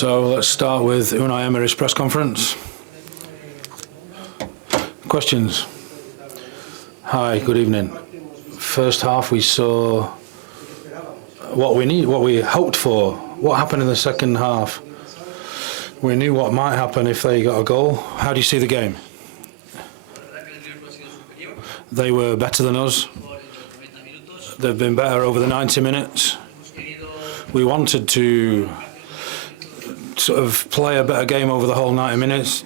So let's start with Unai Emery's press conference. Questions? Hi, good evening. First half we saw what we hoped for. What happened in the second half? We knew what might happen if they got a goal. How do you see the game? They were better than us. They've been better over the 90 minutes. We wanted to sort of play a better game over the whole 90 minutes,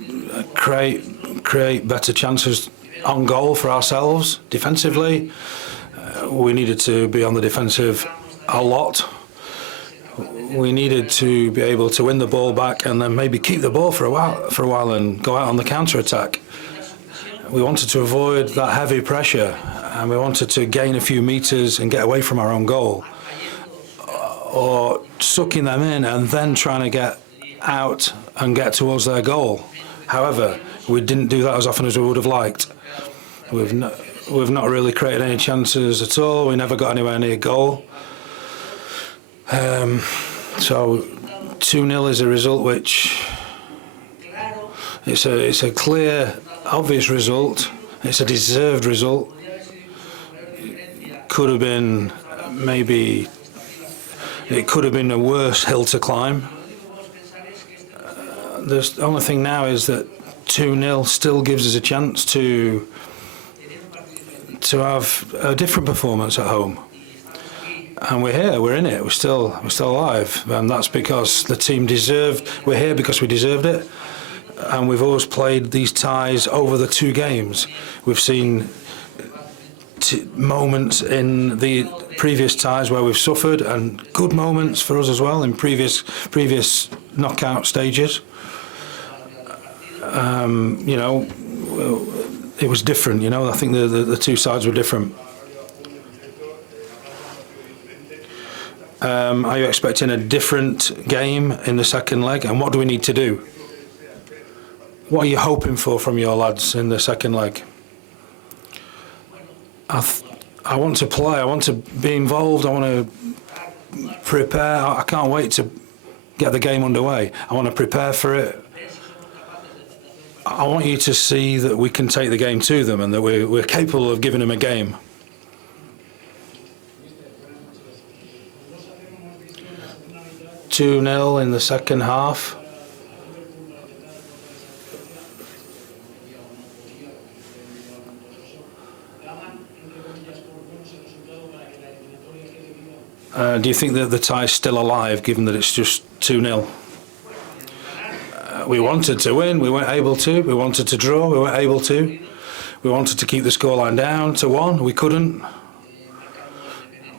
create better chances on goal for ourselves defensively. We needed to be on the defensive a lot. We needed to be able to win the ball back and then maybe keep the ball for a while and go out on the counter-attack. We wanted to avoid that heavy pressure, and we wanted to gain a few meters and get away from our own goal, or sucking them in and then trying to get out and get towards their goal. However, we didn't do that as often as we would have liked. We've not really created any chances at all. We never got anywhere near goal. So 2-0 is a result which it's a clear, obvious result. It's a deserved result. Could have been it could have been a worse hill to climb. The only thing now is that 2-0 still gives us a chance to have a different performance at home. And we're here, we're in it, we're still alive, and that's because the team we're here because we deserved it, and we've always played these ties over the two games. We've seen moments in the previous ties where we've suffered, and good moments for us as well in previous knockout stages. You know, it was different. You know, I think the two sides were different. Are you expecting a different game in the second leg, and what do we need to do? What are you hoping for from your lads in the second leg? I want to play, I want to be involved, I want to prepare. I can't wait to get the game underway. I want to prepare for it. I want you to see that we can take the game to them and that we're capable of giving them a game. (2-0) in the second half. Do you think that the tie is still alive, given that it's just 2-0? We wanted to win, we weren't able to. We wanted to draw, we weren't able to. We wanted to keep the scoreline down to 1, we couldn't.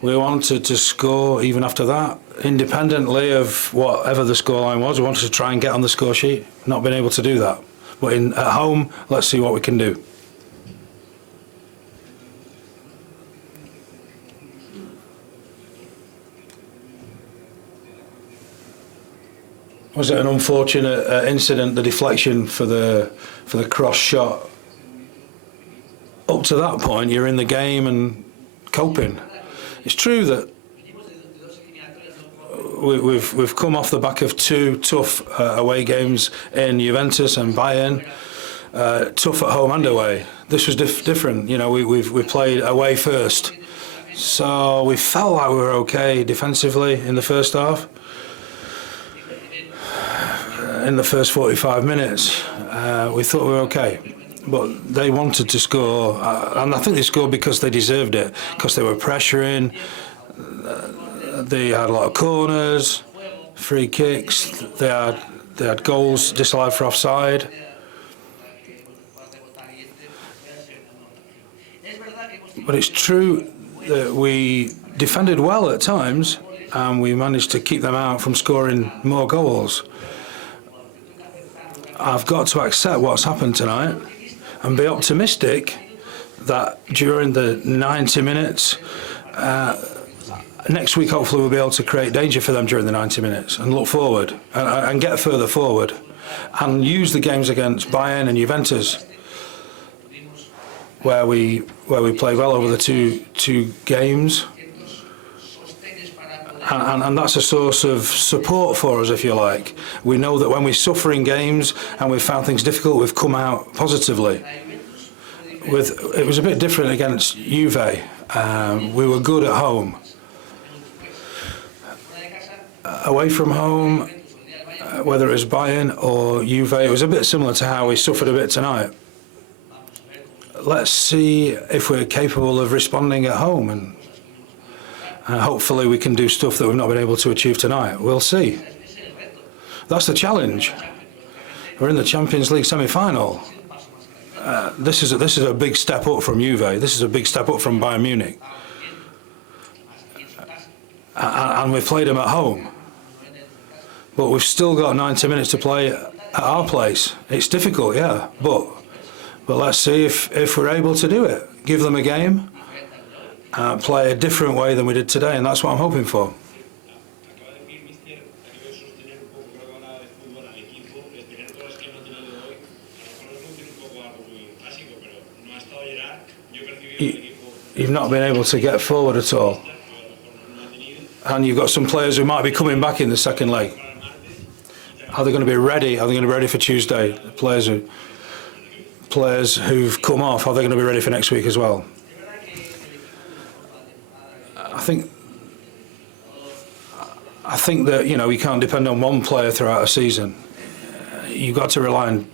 We wanted to score even after that, independently of whatever the scoreline was. We wanted to try and get on the score sheet, not been able to do that. But at home, let's see what we can do. Was it an unfortunate incident, the deflection for the cross shot? Up to that point, you're in the game and coping. It's true that we've come off the back of two tough away games in Juventus and Bayern, tough at home and away. This was different. You know, we played away first, so we felt like we were okay defensively in the first half. In the first 45 minutes, we thought we were okay, but they wanted to score, and I think they scored because they deserved it, because they were pressuring. They had a lot of corners, free kicks. They had goals disallowed for offside. But it's true that we defended well at times, and we managed to keep them out from scoring more goals. I've got to accept what's happened tonight and be optimistic that during the 90 minutes, next week hopefully we'll be able to create danger for them during the 90 minutes and look forward and get further forward and use the games against Bayern and Juventus where we played well over the two games And that's a source of support for us, if you like. We know that when we suffer in games and we've found things difficult, we've come out positively. It was a bit different against Juve. We were good at home. Away from home, whether it was Bayern or Juve, it was a bit similar to how we suffered a bit tonight. Let's see if we're capable of responding at home, and hopefully we can do stuff that we've not been able to achieve tonight. We'll see. That's the challenge. We're in the Champions League Semi-Final. This is a big step up from Juve. This is a big step up from Bayern Munich. And we've played them at home. But we've still got 90 minutes to play at our place. It's difficult, yeah, but let's see if we're able to do it. Give them a game, play a different way than we did today, and that's what I'm hoping for. You've not been able to get forward at all. And you've got some players who might be coming back in the second leg. Are they going to be ready? Are they going to be ready for Tuesday? Players who've come off, are they going to be ready for next week as well? I think that, you know, you can't depend on one player throughout a season. You've got to rely on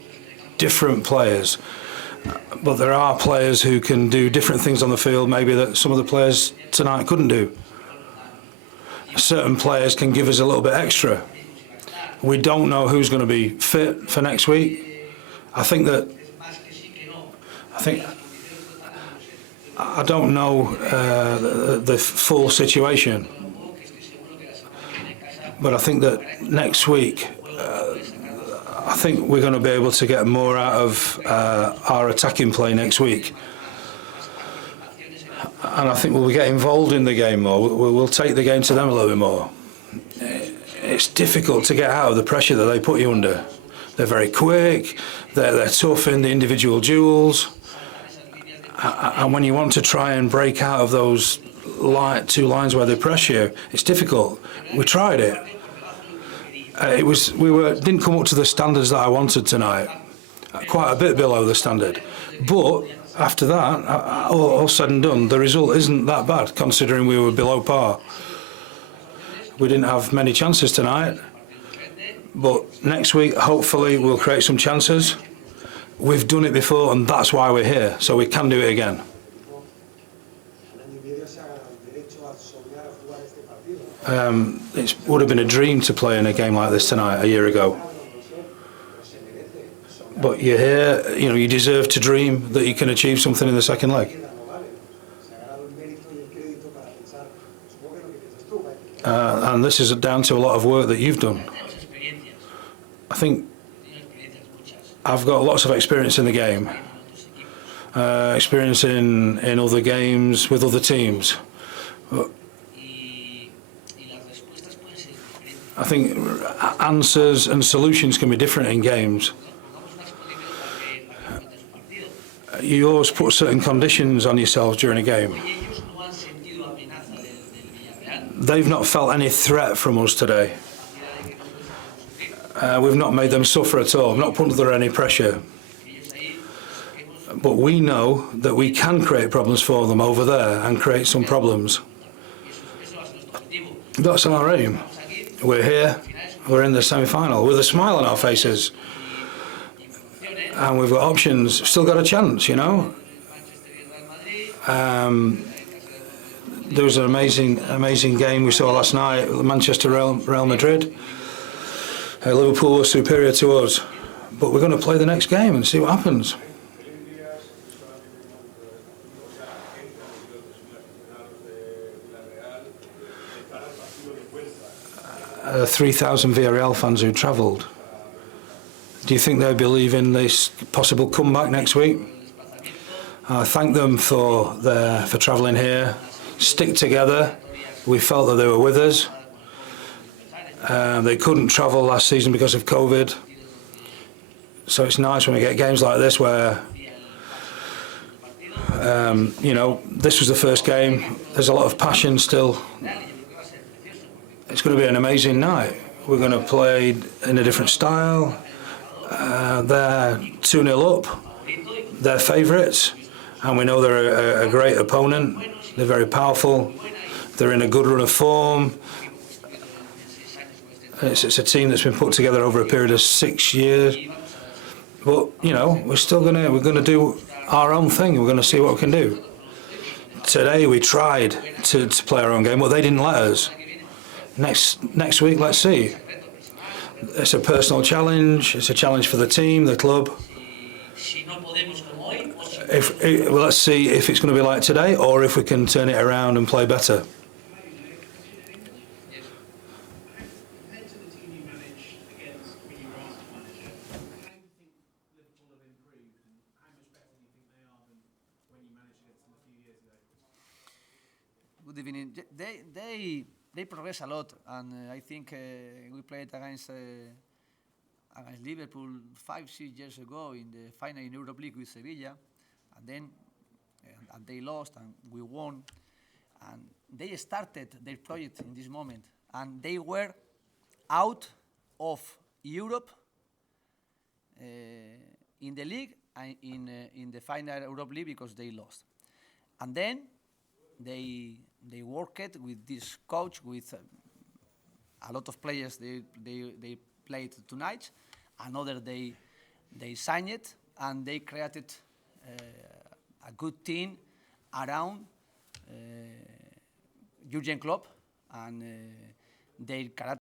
different players. But there are players who can do different things on the field, maybe that some of the players tonight couldn't do. Certain players can give us a little bit extra. We don't know who's going to be fit for next week. I don't know the full situation, but I think that next week, I think we're going to be able to get more out of our attacking play next week. And I think we'll get involved in the game more. We'll take the game to them a little bit more. It's difficult to get out of the pressure that they put you under. They're very quick, they're tough in the individual duels. And when you want to try and break out of those two lines where they press you, it's difficult. We tried it. Didn't come up to the standards that I wanted tonight. Quite a bit below the standard. But after that, all said and done, the result isn't that bad, considering we were below par. We didn't have many chances tonight, but next week, hopefully, we'll create some chances. We've done it before, and that's why we're here, so we can do it again. It would have been a dream to play in a game like this tonight a year ago. But you're here, you know, you deserve to dream that you can achieve something in the second leg. And this is down to a lot of work that you've done. I think I've got lots of experience in the game, experience in other games with other teams. But I think answers and solutions can be different in games. You always put certain conditions on yourselves during a game. They've not felt any threat from us today. We've not made them suffer at all, not put under any pressure. But we know that we can create problems for them over there and create some problems. That's our aim. We're here, we're in the semi-final with a smile on our faces. And we've got options, still got a chance, you know. There was an amazing game we saw last night, Manchester Real Madrid. Liverpool was superior to us, but we're going to play the next game and see what happens. 3,000 Villarreal fans who travelled. Do you think they believe in this possible comeback next week? I thank them for travelling here. Stick together. We felt that they were with us. They couldn't travel last season because of COVID. So it's nice when we get games like this where, you know, this was the first game. There's a lot of passion still. It's going to be an amazing night. We're going to play in a different style. They're 2-0 up. They're favourites, and we know they're a great opponent. They're very powerful. They're in a good run of form. It's a team that's been put together over a period of 6 years. But you know, we're gonna do our own thing. We're gonna see what we can do. Today we tried to play our own game, but they didn't let us. Next week, let's see. It's a personal challenge. It's a challenge for the team, the club. Well, let's see if it's going to be like today, or if we can turn it around and play better. Good evening. They progress a lot, and I think we played against Liverpool 5-6 years ago in the final in Europa League with Sevilla, and then and they lost and we won. And they started their project in this moment, and they were out of Europe in the league and in the final Europa League because they lost. And then they worked with this coach, with a lot of players they played tonight. Another they signed it, and they created a good team around Jurgen Klopp and their character.